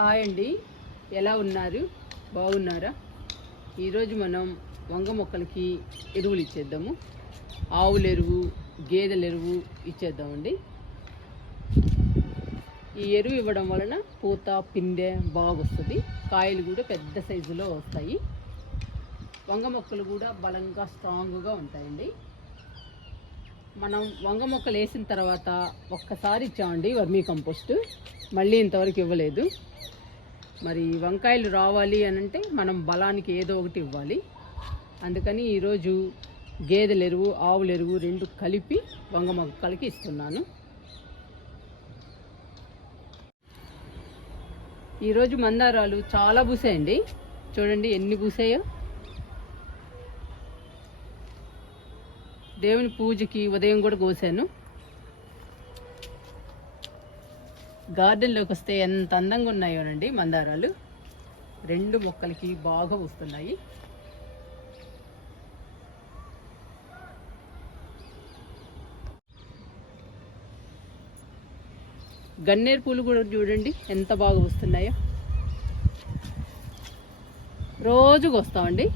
Hi అండి. ఎలా ఉన్నారు? బాగున్నారా? ఈరోజు మనం వంగ మొక్కలకి ఎరువులు ఇచ్చేద్దాము. ఆవుల ఎరువు గేదెల ఎరువు ఇచ్చేద్దామండి. ఈ ఎరువు ఇవ్వడం వలన పూత పిందె బాగా వస్తుంది. కాయలు కూడా పెద్ద సైజులో వస్తాయి. వంగ మొక్కలు కూడా బలంగా స్ట్రాంగ్గా ఉంటాయండి. మనం వంగ మొక్కలు వేసిన తర్వాత ఒక్కసారి ఇచ్చామండి వర్మీ కంపోస్ట్ మళ్ళీ ఇంతవరకు ఇవ్వలేదు. మరి వంకాయలు రావాలి అని అంటే మనం బలానికి ఏదో ఒకటి ఇవ్వాలి. అందుకని ఈరోజు గేదెల ఎరువు ఆవుల ఎరువు రెండు కలిపి వంగ మొక్కలకి ఇస్తున్నాను. ఈరోజు మందారాలు చాలా పూసాయండి. చూడండి ఎన్ని పూసాయో. దేవుని పూజకి ఉదయం కూడా కోసాను. గార్డెన్లోకి వస్తే ఎంత అందంగా ఉన్నాయోనండి మందారాలు. రెండు మొక్కలకి బాగా వస్తున్నాయి గన్నేరు పూలు కూడా చూడండి ఎంత బాగా వస్తున్నాయో రోజుకు వస్తామండి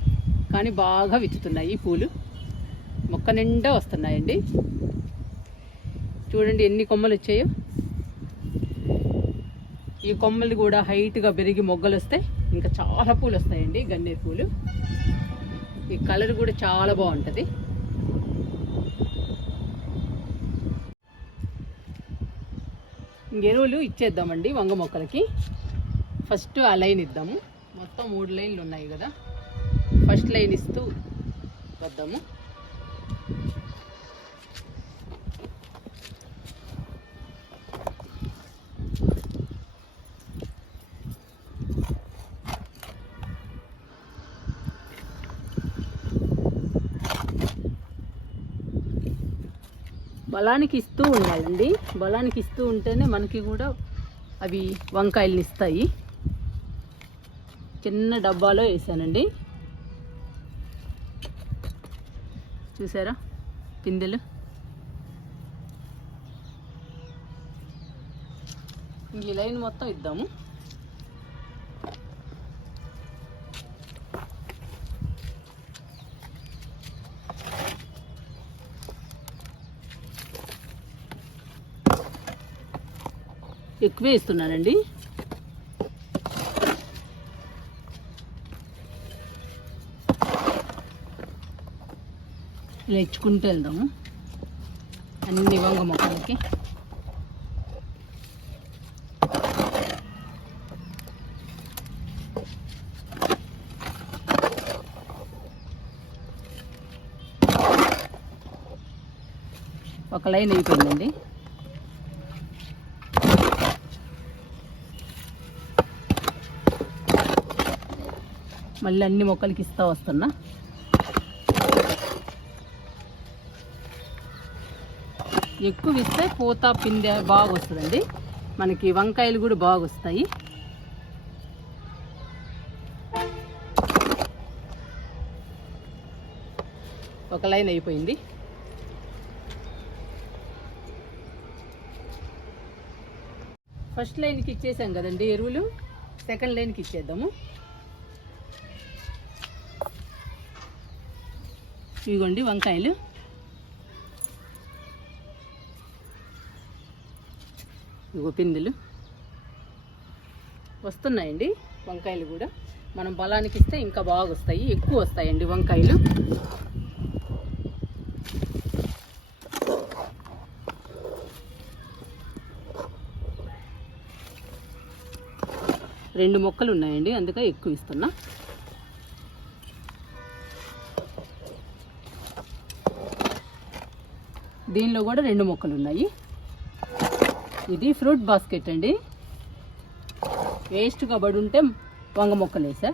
కానీ బాగా విచ్చుతున్నాయి ఈ పూలు. మొక్క నిండా వస్తున్నాయండి. చూడండి ఎన్ని కొమ్మలు వచ్చాయో. ఈ కొమ్మలు కూడా హైట్గా పెరిగి మొగ్గలు వస్తాయి ఇంకా చాలా పూలు వస్తాయండి గన్నేరు పూలు. ఈ కలర్ కూడా చాలా బాగుంటుంది. ఎరువులు ఇచ్చేద్దామండి వంగ మొక్కలకి. ఫస్ట్ ఆ లైన్ ఇద్దాము. మొత్తం మూడు లైన్లు ఉన్నాయి కదా. ఫస్ట్ లైన్ ఇస్తూ వద్దాము. బలానికి ఇస్తూ ఉండాలండి. బలానికి ఇస్తూ ఉంటేనే మనకి కూడా అవి వంకాయలు ఇస్తాయి. చిన్న డబ్బాలో వేసానండి. చూసారా? పిందెలు. ఈ లైన్ మొత్తం ఇద్దాము. ఎక్కువే ఇస్తున్నానండి ఇలా ఇచ్చుకుంటూ వెళ్దాము. అన్ని వంగ మొక్కలకి. ఒక లైన్ అయిపోయిందండి. మళ్ళీ అన్ని మొక్కలకి ఇస్తా వస్తున్నా. ఎక్కువ ఇస్తే పూత పిందె బాగా వస్తుందండి. మనకి వంకాయలు కూడా బాగా వస్తాయి. ఒక లైన్ అయిపోయింది. ఫస్ట్ లైన్కి ఇచ్చేసాం కదండి ఎరువులు. సెకండ్ లైన్కి ఇచ్చేద్దాము. ఇదిగోండి వంకాయలు. ఇగో పిందెలు. వస్తున్నాయండి వంకాయలు కూడా. మనం బలానికి ఇస్తే ఇంకా బాగా వస్తాయి ఎక్కువ వస్తాయండి వంకాయలు. రెండు మొక్కలు ఉన్నాయండి అందుకే ఎక్కువ ఇస్తున్నా. దీనిలో కూడా రెండు మొక్కలు ఉన్నాయి. ఇది ఫ్రూట్ బాస్కెట్ అండి. వేస్ట్గా పడి ఉంటే వంగ మొక్కలు వేసా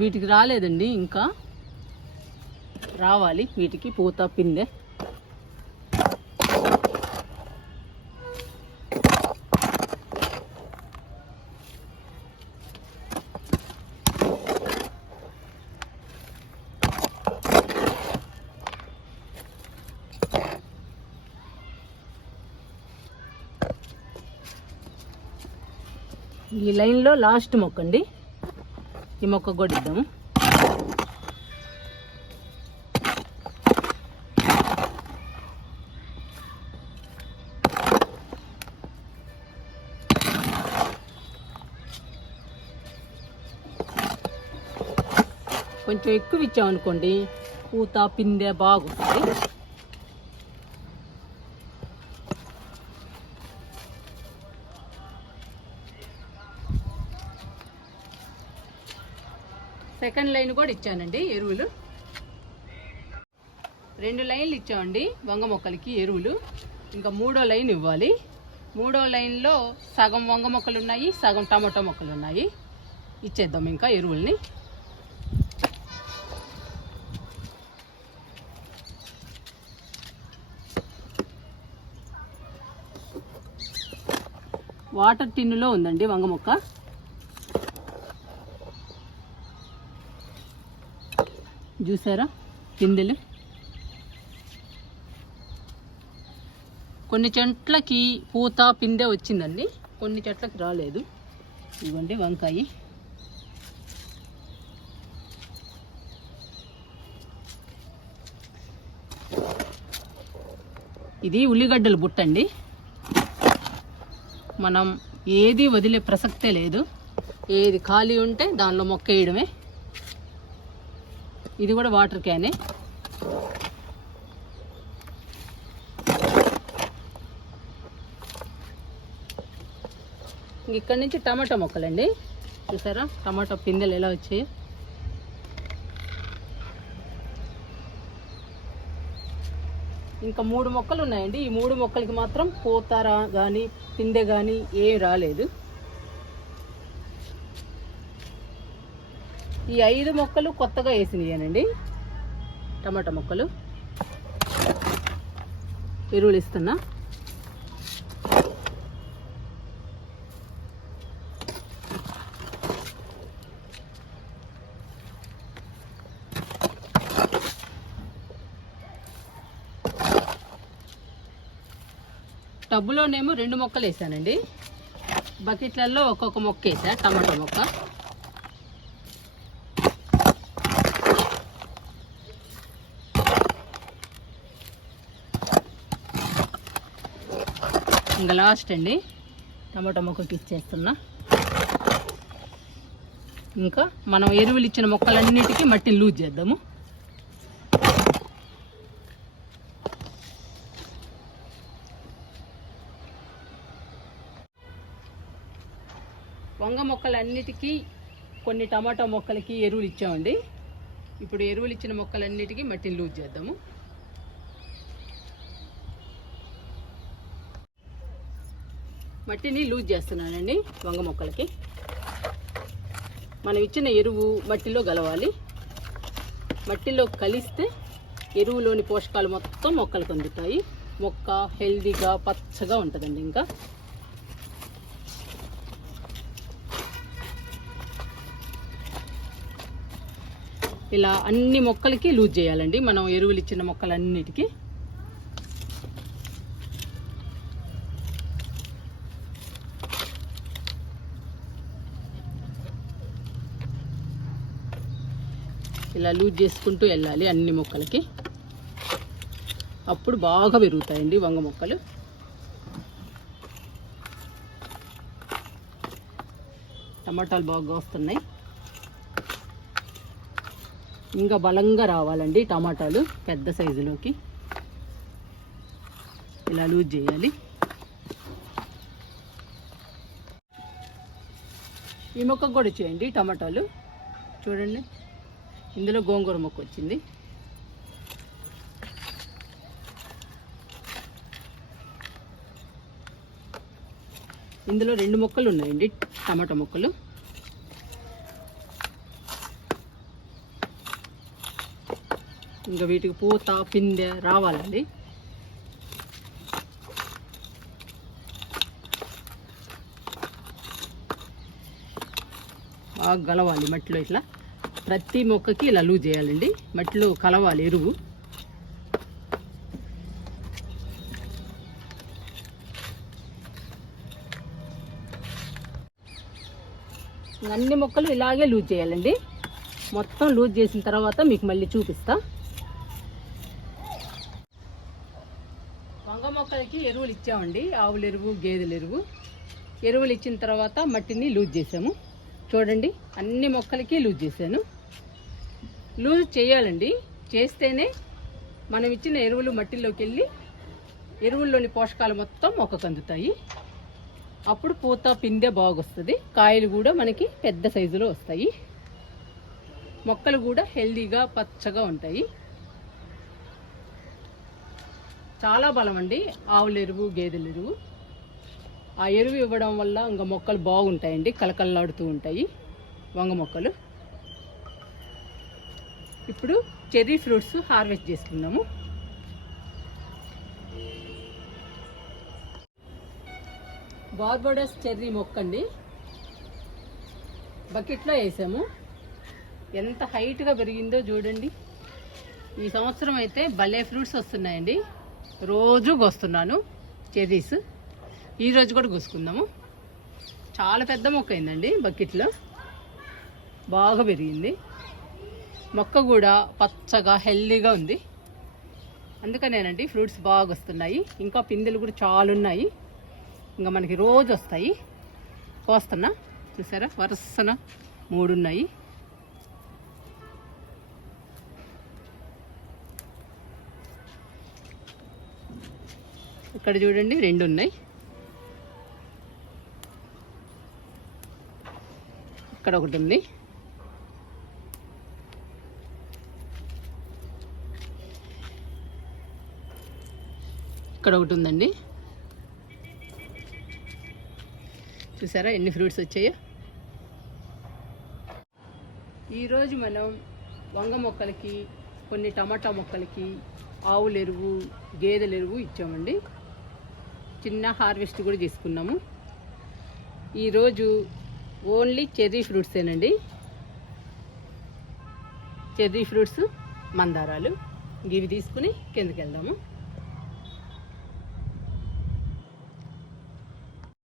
వీటికి రాలేదండి ఇంకా. రావాలి వీటికి పూత పిందె. ఈ లైన్లో లాస్ట్ మొక్క అండి ఈ మొక్క కొడిద్దాము కొంచెం ఎక్కువ ఇచ్చామనుకోండి పూత పిందె బాగుంటుంది. సెకండ్ లైన్ కూడా ఇచ్చానండి ఎరువులు. రెండు లైన్లు ఇచ్చామండి వంగ మొక్కలకి ఎరువులు. ఇంకా మూడో లైన్ ఇవ్వాలి. మూడో లైన్లో సగం వంగ మొక్కలు ఉన్నాయి సగం టమాటో మొక్కలు ఉన్నాయి. ఇచ్చేద్దాం ఇంకా ఎరువుల్ని. వాటర్ టిన్నులో ఉందండి వంగ మొక్క. చూసారా పిందెలు కొన్ని చెట్లకి పూత పిందె వచ్చిందండి. కొన్ని చెట్లకి రాలేదు. ఇవ్వండి వంకాయ. ఇది ఉల్లిగడ్డలు బుట్టండి. మనం ఏది వదిలే ప్రసక్తే లేదు. ఏది ఖాళీ ఉంటే దానిలో మొక్క వేయడమే. ఇది కూడా వాటర్ క్యానే. ఇక్కడ నుంచి టమాటా మొక్కలండి. చూసారా? టమాటా పిందెలు ఎలా వచ్చాయి? ఇంకా మూడు మొక్కలు ఉన్నాయండి. ఈ మూడు మొక్కలకి మాత్రం పూతారా కానీ పిందె కానీ ఏం రాలేదు. ఈ ఐదు మొక్కలు కొత్తగా వేసినాయనండి. టమాటా మొక్కలు. ఎరువులు ఇస్తున్నా. టబ్బులోనేమో రెండు మొక్కలు వేసానండి. బకెట్లలో ఒక్కొక్క మొక్క వేసా టమాటా మొక్క. ఇంకా లాస్ట్ అండి. టమాటా మొక్కకి ఇచ్చేస్తున్నా. ఇంకా మనం ఎరువులు ఇచ్చిన మొక్కలన్నిటికీ మట్టిని లూజ్ చేద్దాము. వంగ మొక్కలన్నిటికీ కొన్ని టమాటా మొక్కలకి ఎరువులు ఇచ్చామండి. ఇప్పుడు ఎరువులు ఇచ్చిన మొక్కలన్నిటికీ మట్టిని లూజ్ చేద్దాము. మట్టిని లూజ్ చేస్తున్నానండి వంగ మొక్కలకి. మనం ఇచ్చిన ఎరువు మట్టిలో గలవాలి. మట్టిలో కలిస్తే ఎరువులోని పోషకాలు మొత్తం మొక్కలకు అందుతాయి. మొక్క హెల్దీగా పచ్చగా ఉంటుందండి ఇంకా. ఇలా అన్ని మొక్కలకి లూజ్ చేయాలండి. మనం ఎరువులు ఇచ్చిన మొక్కలన్నిటికీ. ఇలా లూజ్ చేసుకుంటూ వెళ్ళాలి అన్ని మొక్కలకి. అప్పుడు బాగా పెరుగుతాయండి వంగ మొక్కలు. టమాటాలు బాగా వస్తున్నాయి ఇంకా బలంగా రావాలండి టమాటాలు పెద్ద సైజులోకి. ఇలా లూజ్ చేయాలి. ఈ మొక్కకు కూడా చేయండి టమాటాలు. చూడండి. ఇందులో గోంగూర మొక్క వచ్చింది. ఇందులో రెండు మొక్కలు ఉన్నాయండి టమాటా మొక్కలు. ఇంకా వీటికి పూత పిందె రావాలండి. బాగా గలవాలి మట్టిలో ఇట్లా. ప్రతి మొక్కకి ఇలా లూజ్ చేయాలండి. మట్టిలో కలవాలి ఎరువు. అన్ని మొక్కలు ఇలాగే లూజ్ చేయాలండి. మొత్తం లూజ్ చేసిన తర్వాత మీకు మళ్ళీ చూపిస్తా. వంగ మొక్కలకి ఎరువులు ఇచ్చామండి. ఆవుల ఎరువు గేదెల ఎరువు. ఎరువులు ఇచ్చిన తర్వాత మట్టిని లూజ్ చేసాము. చూడండి అన్ని మొక్కలకి లూజ్ చేశాను. లూజ్ చేయాలండి. చేస్తేనే మనం ఇచ్చిన ఎరువులు మట్టిలోకి వెళ్ళి ఎరువుల్లోని పోషకాలు మొత్తం మొక్కకు అందుతాయి. అప్పుడు పూత పిందె బాగొస్తుంది. కాయలు కూడా మనకి పెద్ద సైజులో వస్తాయి. మొక్కలు కూడా హెల్దీగా పచ్చగా ఉంటాయి. చాలా బలం అండి ఆవుల ఎరువు గేదెల ఎరువు. ఆ ఎరువు ఇవ్వడం వల్ల ఇంకా మొక్కలు బాగుంటాయండి. కలకల్లాడుతూ ఉంటాయి వంగ మొక్కలు. ఇప్పుడు చెర్రీ ఫ్రూట్స్ హార్వెస్ట్ చేసుకున్నాము బార్బోడస్ చెర్రీ మొక్క అండి బకెట్లో వేసాము. ఎంత హైట్గా పెరిగిందో చూడండి. ఈ సంవత్సరం అయితే భలే ఫ్రూట్స్ వస్తున్నాయండి. రోజు కోస్తున్నాను చెర్రీస్. ఈరోజు కూడా కోసుకుందాము. చాలా పెద్ద మొక్క అయిందండి బకెట్లో. బాగా పెరిగింది. మొక్క కూడా పచ్చగా హెల్దీగా ఉంది. అందుకనేనండి ఫ్రూట్స్ బాగా వస్తున్నాయి ఇంకా పిందెలు కూడా చాలా ఉన్నాయి ఇంకా మనకి రోజు వస్తాయి కోస్తున్నా. చూసారా? వరుసన మూడు ఉన్నాయి ఇక్కడ చూడండి రెండు ఉన్నాయి ఇక్కడ ఒకటి ఉంది. ఇక్కడ ఒకటి ఉందండి. చూసారా ఎన్ని ఫ్రూట్స్ వచ్చాయో? ఈరోజు మనం వంగ మొక్కలకి కొన్ని టమాటా మొక్కలకి ఆవుల ఎరువు గేదెల ఎరువు ఇచ్చామండి. చిన్న హార్వెస్ట్ కూడా చేసుకున్నాము. ఈరోజు ఓన్లీ చెర్రీ ఫ్రూట్సేనండి చెర్రీ ఫ్రూట్స్ మందారాలు. ఇవి తీసుకుని కిందకి వెళ్దాము.